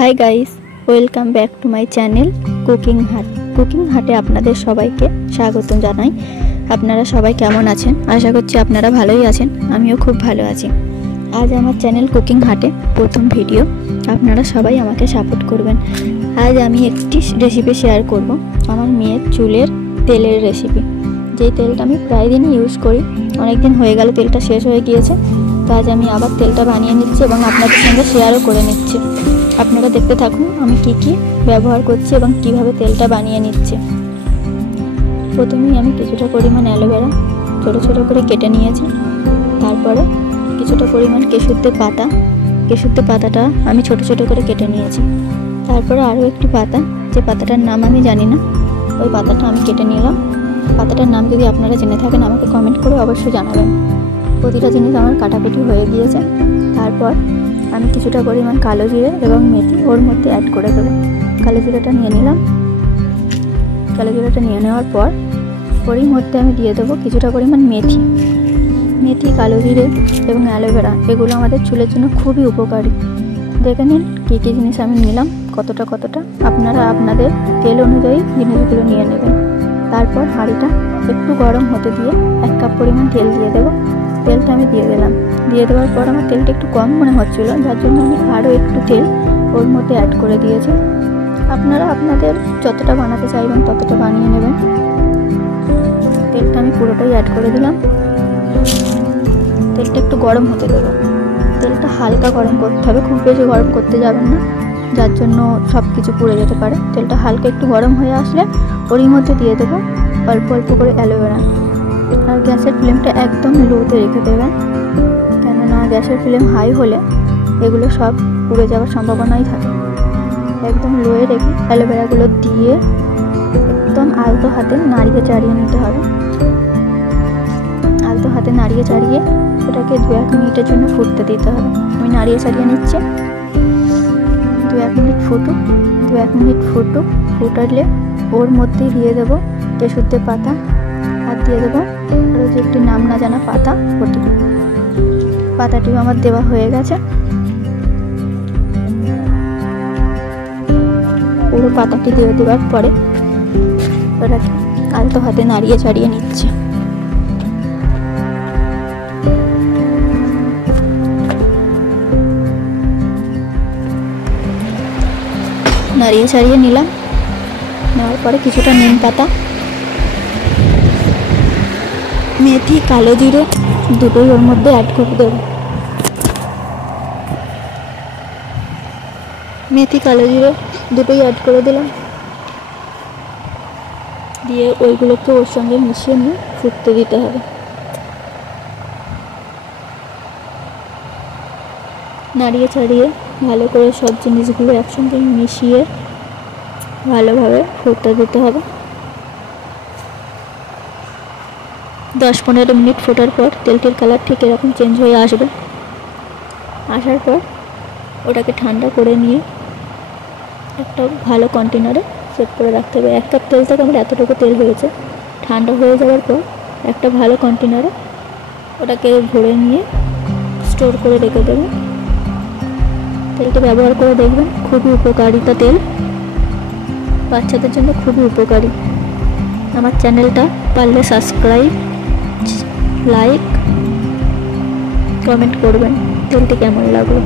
Hi guys, welcome back to my channel cooking হাট। Cooking হাটে আপনাদের সবাইকে স্বাগত জানাই। আপনারা সবাই কেমন আছেন? আশা করছি আপনারা ভালোই আছেন। আমিও খুব ভালো আছি। আজ আমার চ্যানেল কুকিং হাটে প্রথম ভিডিও। আপনারা সবাই আমাকে সাপোর্ট করবেন। আজ আমি একটি রেসিপি শেয়ার করব, আমার মেয়ের চুলের তেলের রেসিপি। যেই তেলটা আমি প্রায় দিনই ইউজ করি, অনেক দিন হয়ে গেল তেলটা শেষ হয়ে গিয়েছে। তো আজ আমি আবার তেলটা বানিয়ে নিচ্ছি এবং আপনাদের সঙ্গে শেয়ারও করে নিচ্ছি। আপনারা দেখতে থাকুন আমি কি কি ব্যবহার করছি এবং কিভাবে তেলটা বানিয়ে নিচ্ছি। প্রথমেই আমি কিছুটা পরিমাণ অ্যালোভেরা ছোটো ছোটো করে কেটে নিয়েছি। তারপরে কিছুটা পরিমাণ কেশুরদের পাতাটা আমি ছোটো ছোটো করে কেটে নিয়েছি। তারপরে আরও একটি পাতা, যে পাতাটার নাম আমি জানি না, ওই পাতাটা আমি কেটে নিলাম। পাতাটার নাম যদি আপনারা জেনে থাকেন আমাকে কমেন্ট করে অবশ্যই জানাবেন। প্রতিটা জিনিস আমার কাটাকুটি হয়ে গিয়েছে। তারপর আমি কিছুটা পরিমাণ কালো জিরে এবং মেথি ওর মধ্যে অ্যাড করে দেবো। কালো জিরাটা নিয়ে নিলাম। কালো জিরাটা নিয়ে নেওয়ার পর ওরই মধ্যে আমি দিয়ে দেবো কিছুটা পরিমাণ মেথি। কালো জিরে এবং অ্যালোভেরা এগুলো আমাদের চুলের জন্য খুবই উপকারী। দেখে নিন কী কী জিনিস আমি নিলাম, কতটা আপনারা আপনাদের তেল অনুযায়ী জিনিসগুলো নিয়ে নেবেন। তারপর হাঁড়িটা একটু গরম হতে দিয়ে 1 কাপ পরিমাণ তেল দিয়ে দেবো। তেলটা আমি দিয়ে দিলাম। দিয়ে দেওয়ার পর আমার তেলটা একটু কম মনে হচ্ছিলো, যার জন্য আমি আরও একটু তেল ওর মধ্যে অ্যাড করে দিয়েছি। আপনারা আপনাদের যতটা বানাতে চাইবেন ততটা বানিয়ে নেবেন। তেলটা আমি পুরোটাই অ্যাড করে দিলাম। তেলটা একটু গরম হতে দেবো। তেলটা হালকা গরম করতে হবে, খুব বেশি গরম করতে যাবেন না, যার জন্য সব কিছু পুড়ে যেতে পারে। তেলটা হালকা একটু গরম হয়ে আসলে ওরই মধ্যে দিয়ে দেবো অল্প অল্প করে অ্যালোভেরা। আর গ্যাসের ফ্লেমটা একদম লোতে রেখে দেবেন, কেননা গ্যাসের ফ্লেম হাই হলে এগুলো সব পুড়ে যাওয়ার সম্ভাবনাই থাকে। একদম লোয়ে রেখে অ্যালোভেরাগুলো দিয়ে একদম আলতো হাতে নাড়িয়ে চাড়িয়ে নিতে হবে। আলতো হাতে নাড়িয়ে চাড়িয়ে ওটাকে 2-1 মিনিটের জন্য ফুটতে দিতে হবে। আমি নাড়িয়ে চাড়িয়ে নিচ্ছি। 2-1 মিনিট ফুটুক। ফুটালে ওর মধ্যেই দিয়ে দেবো কেশুরদের পাতা আর দিয়ে দেবো আরও যে একটি নাম না জানা পাতা, পাতাটিও আমার দেওয়া হয়ে গেছে। পুরো পাতাটি দিয়ে দেওয়ার পরে ওটাকে আলতো হাতে নাড়িয়ে চাড়িয়ে নিচ্ছে। নাড়িয়ে ছাড়িয়ে নিলাম। নেওয়ার পরে কিছুটা নিম পাতা, মেথি, কালো জিরে দুটোই ওর মধ্যে অ্যাড করে দেবো। মেথি কালো জিরে দুটোই অ্যাড করে দিলাম। দিয়ে ওইগুলোকে ওর সঙ্গে মিশিয়ে নিয়ে ফুটতে দিতে হবে। নাড়িয়ে ছাড়িয়ে ভালো করে সব জিনিসগুলো একসঙ্গে মিশিয়ে ভালোভাবে ফুটতে দিতে হবে। 10-15 মিনিট ফোটার পর তেলটির কালার ঠিক এরকম চেঞ্জ হয়ে আসবে। আসার পর ওটাকে ঠান্ডা করে নিয়ে একটা ভালো কন্টেনারে সেট করে রাখতে হবে। 1 কাপ তেল থেকে আমার এতটুকু তেল হয়েছে। ঠান্ডা হয়ে যাওয়ার পর একটা ভালো কন্টেনারে ওটাকে ভরে নিয়ে স্টোর করে রেখে দেবেন। তেলটা ব্যবহার করে দেখবেন, খুবই উপকারিতা তেল, বাচ্চাদের জন্য খুবই উপকারী। আমার চ্যানেলটা পারলে সাবস্ক্রাইব, লাইক, কমেন্ট করবেন তেলটি কেমন লাগলো।